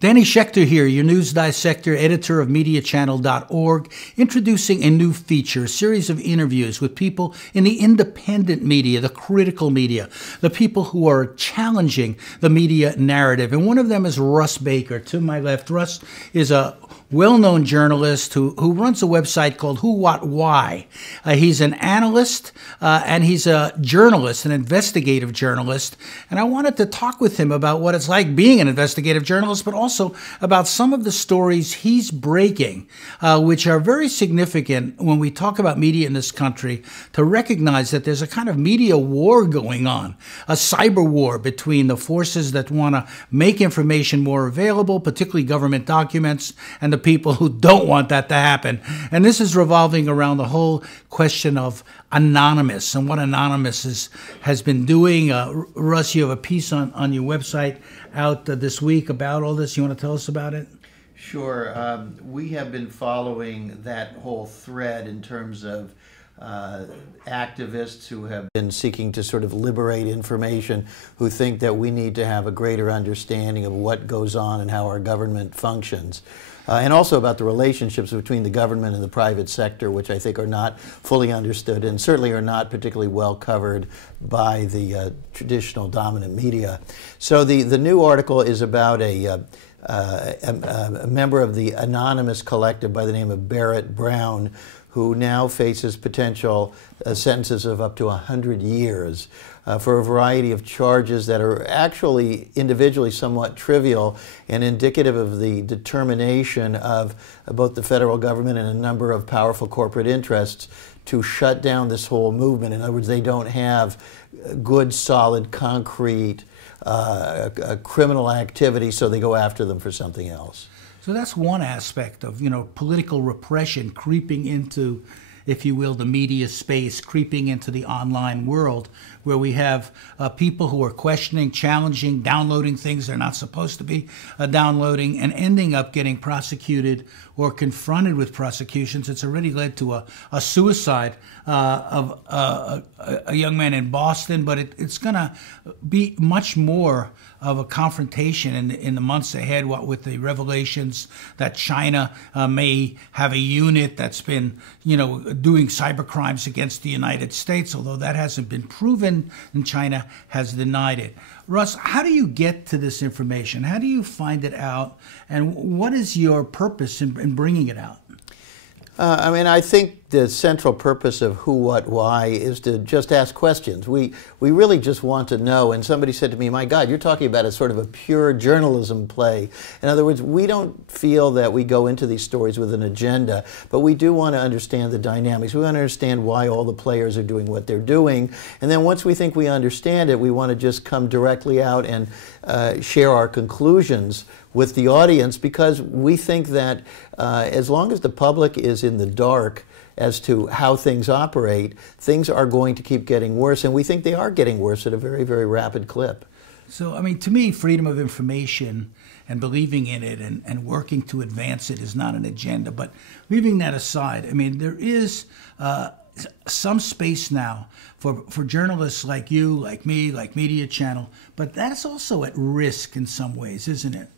Danny Schechter here, your news dissector, editor of MediaChannel.org, introducing a new feature, a series of interviews with people in the independent media, the critical media, the people who are challenging the media narrative. And one of them is Russ Baker. To my left, Russ is a well-known journalist who runs a website called Who, What, Why. He's an analyst and he's a journalist, an investigative journalist. And I wanted to talk with him about what it's like being an investigative journalist, but also about some of the stories he's breaking, which are very significant when we talk about media in this country, to recognize that there's a kind of media war going on, a cyber war between the forces that want to make information more available, particularly government documents, and the people who don't want that to happen. And this is revolving around the whole question of Anonymous and what Anonymous has been doing. Russ, you have a piece on your website out this week about all this. You want to tell us about it? Sure. We have been following that whole thread in terms of activists who have been seeking to sort of liberate information, who think that we need to have a greater understanding of what goes on and how our government functions. And also about the relationships between the government and the private sector, which I think are not fully understood and certainly are not particularly well covered by the traditional dominant media. So the new article is about a member of the Anonymous collective by the name of Barrett Brown, who now faces potential sentences of up to 100 years for a variety of charges that are actually individually somewhat trivial and indicative of the determination of both the federal government and a number of powerful corporate interests to shut down this whole movement. In other words, they don't have good, solid, concrete criminal activity, so they go after them for something else. So that's one aspect of, political repression creeping into, if you will, the media space, creeping into the online world, where we have people who are questioning, challenging, downloading things they're not supposed to be downloading, and ending up getting prosecuted or confronted with prosecutions. It's already led to a suicide of a young man in Boston, but it's going to be much more of a confrontation in the months ahead, what with the revelations that China may have a unit that's been, doing cyber crimes against the United States, although that hasn't been proven and China has denied it. Russ, how do you get to this information? How do you find it out? And what is your purpose in bringing it out? I think the central purpose of Who, What, Why is to just ask questions. We really just want to know. And somebody said to me, my God, you're talking about a sort of a pure journalism play. In other words, we don't feel that we go into these stories with an agenda, but we do want to understand the dynamics. We want to understand why all the players are doing what they're doing. And then once we think we understand it, we want to just come directly out and share our conclusions with the audience, because we think that as long as the public is in the dark as to how things operate, things are going to keep getting worse, and we think they are getting worse at a very, very rapid clip. So, to me, freedom of information and believing in it and working to advance it is not an agenda. But leaving that aside, there is some space now for journalists like you, like me, like Media Channel, but that's also at risk in some ways, isn't it?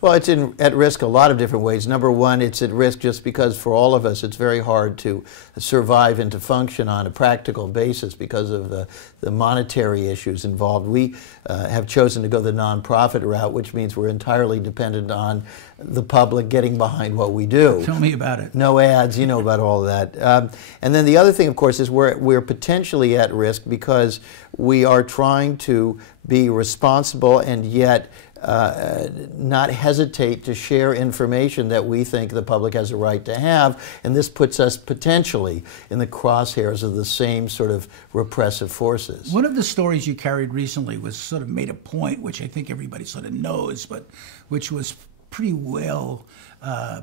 Well, it's at risk a lot of different ways. Number one, it's at risk just because for all of us it's very hard to survive and to function on a practical basis because of the monetary issues involved. We have chosen to go the nonprofit route, which means we're entirely dependent on the public getting behind what we do. Tell me about it. No ads, you know about all of that. And then the other thing, of course, is we're potentially at risk because we are trying to be responsible and yet not hesitate to share information that we think the public has a right to have, and this puts us potentially in the crosshairs of the same sort of repressive forces. One of the stories you carried recently was sort of made a point, which I think everybody sort of knows, but which was pretty well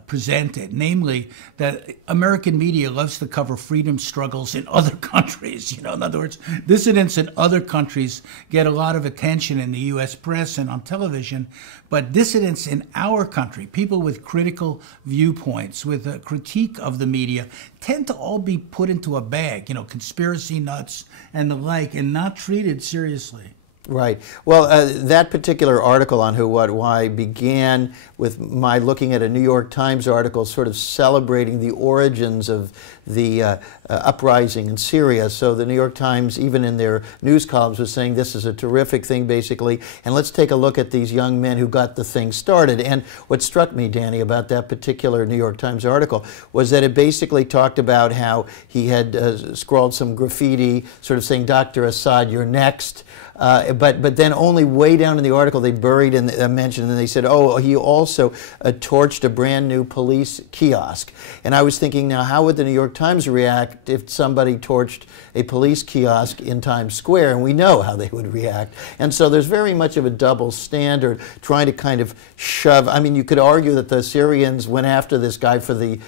presented, namely that American media loves to cover freedom struggles in other countries. In other words, dissidents in other countries get a lot of attention in the U.S. press and on television, but dissidents in our country, people with critical viewpoints, with a critique of the media, tend to all be put into a bag, conspiracy nuts and the like, and not treated seriously. Right. Well, that particular article on Who, What, Why began with my looking at a New York Times article sort of celebrating the origins of the uprising in Syria. So the New York Times, even in their news columns, was saying this is a terrific thing, basically, and let's take a look at these young men who got the thing started. And what struck me, Danny, about that particular New York Times article was that it basically talked about how he had scrawled some graffiti sort of saying, "Dr. Assad, you're next." But then only way down in the article they buried and mentioned, and they said, oh, he also torched a brand new police kiosk. And I was thinking, now how would the New York Times react if somebody torched a police kiosk in Times Square? And we know how they would react. And so there's very much of a double standard trying to kind of shove. I mean, you could argue that the Syrians went after this guy for the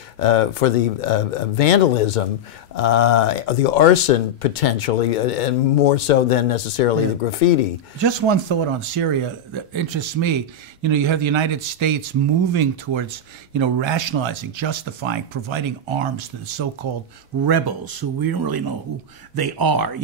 vandalism, the arson potentially, and more so than necessarily the graffiti. Just one thought on Syria that interests me. You know, you have the United States moving towards, rationalizing, justifying, providing arms to the so-called rebels, who we don't really know who they are,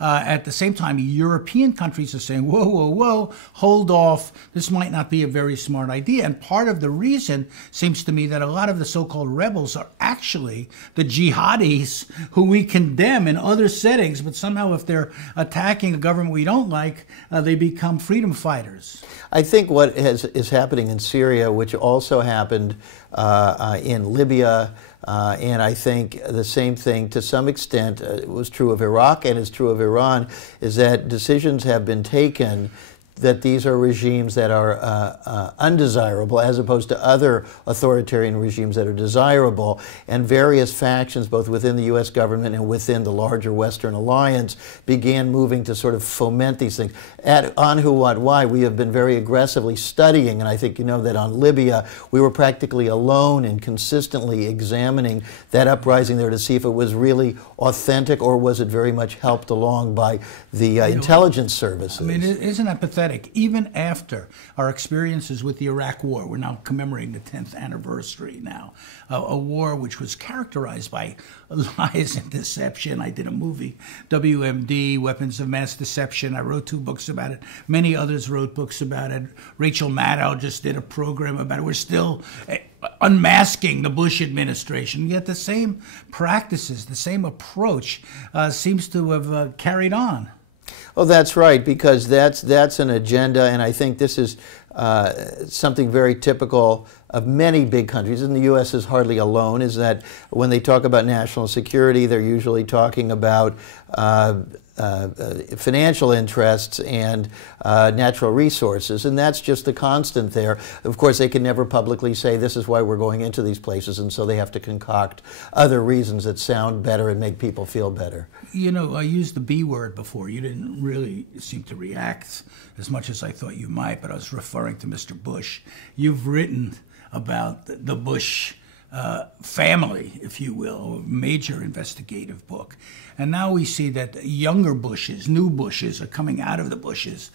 At the same time, European countries are saying, whoa, whoa, whoa, hold off. This might not be a very smart idea. And part of the reason seems to me that a lot of the so-called rebels are actually the jihadis who we condemn in other settings, but somehow if they're attacking a government we don't like, they become freedom fighters. I think what is happening in Syria, which also happened in Libya, and I think the same thing to some extent was true of Iraq and is true of Iran, is that decisions have been taken that these are regimes that are undesirable as opposed to other authoritarian regimes that are desirable, and various factions both within the U.S. government and within the larger Western alliance began moving to sort of foment these things. On Who, What, Why, we have been very aggressively studying, and I think you know that on Libya we were practically alone in consistently examining that uprising there to see if it was really authentic or was it very much helped along by the intelligence services. I mean, isn't that pathetic? Even after our experiences with the Iraq War, we're now commemorating the 10th anniversary now, a war which was characterized by lies and deception. I did a movie, WMD, Weapons of Mass Deception. I wrote 2 books about it. Many others wrote books about it. Rachel Maddow just did a program about it. We're still unmasking the Bush administration, yet the same practices, the same approach seems to have carried on. Oh, that's right, because that's an agenda, and I think this is something very typical of many big countries, and the U.S. is hardly alone, is that when they talk about national security, they're usually talking about financial interests and natural resources, and that's just the constant there. Of course, they can never publicly say this is why we're going into these places, and so they have to concoct other reasons that sound better and make people feel better. I used the B word before. You didn't really seem to react as much as I thought you might, but I was referring to Mr. Bush. You've written about the Bush family, if you will, a major investigative book. And now we see that younger Bushes, new Bushes are coming out of the Bushes,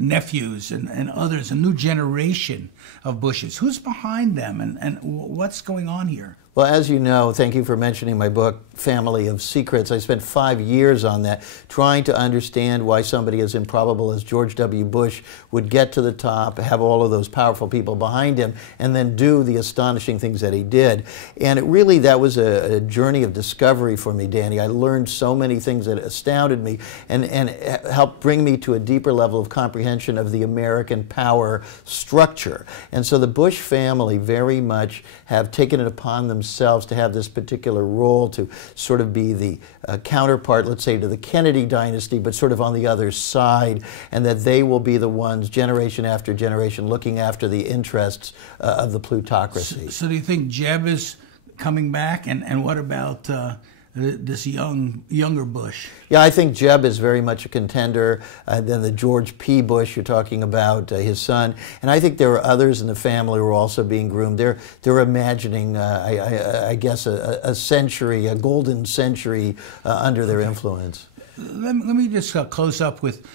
nephews and others, a new generation of Bushes. Who's behind them and what's going on here? Well, as you know, thank you for mentioning my book, Family of Secrets. I spent 5 years on that, trying to understand why somebody as improbable as George W. Bush would get to the top, have all of those powerful people behind him, and then do the astonishing things that he did. And that was a journey of discovery for me, Danny. I learned so many things that astounded me and helped bring me to a deeper level of comprehension of the American power structure. And so the Bush family very much have taken it upon themselves to have this particular role, to sort of be the counterpart, let's say, to the Kennedy dynasty, but sort of on the other side, and that they will be the ones, generation after generation, looking after the interests of the plutocracy. So do you think Jeb is coming back? And what about this younger Bush? Yeah, I think Jeb is very much a contender. Then the George P. Bush, you're talking about his son, and I think there are others in the family who are also being groomed. They're imagining, I guess, a century, a golden century under their influence. Let me just close up with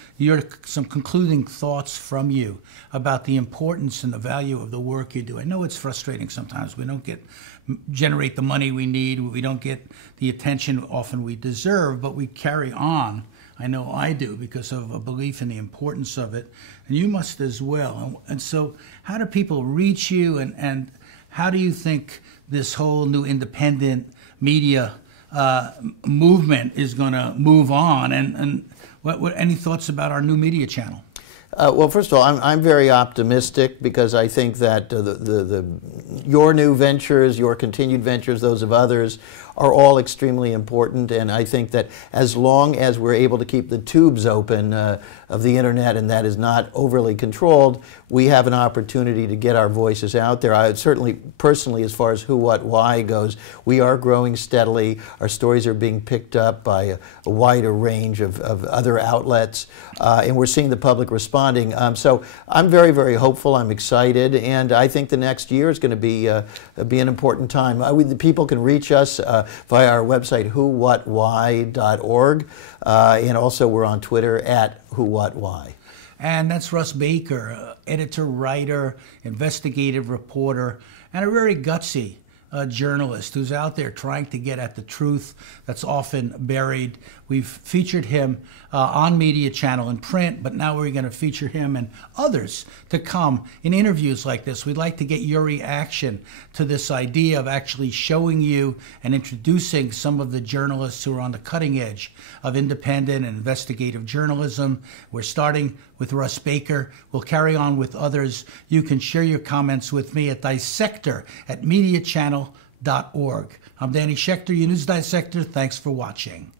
some concluding thoughts from you about the importance and the value of the work you do. I know it's frustrating sometimes. We don't generate the money we need. We don't get the attention often we deserve, but we carry on I know I do, because of a belief in the importance of it, and you must as well. And so how do people reach you, and how do you think this whole new independent media movement is going to move on? And what any thoughts about our new media channel? Well, first of all, I'm very optimistic, because I think that your new ventures, your continued ventures, those of others, are all extremely important. And I think that as long as we're able to keep the tubes open of the internet, and that is not overly controlled, we have an opportunity to get our voices out there. I certainly, personally, as far as who, what, why goes, we are growing steadily. Our stories are being picked up by a wider range of other outlets, and we're seeing the public responding. So I'm very, very hopeful. I'm excited, and I think the next year is going to be an important time. The people can reach us via our website, whowhatwhy.org, and also we're on Twitter at whowhatwhy. And that's Russ Baker, editor, writer, investigative reporter, and a very gutsy journalist who's out there trying to get at the truth that's often buried. We've featured him on Media Channel in print, but now we're going to feature him and others to come in interviews like this. We'd like to get your reaction to this idea of actually showing you and introducing some of the journalists who are on the cutting edge of independent and investigative journalism. We're starting with Russ Baker. We'll carry on with others. You can share your comments with me at Dissector@mediachannel.org. I'm Danny Schechter, your News Dissector. Thanks for watching.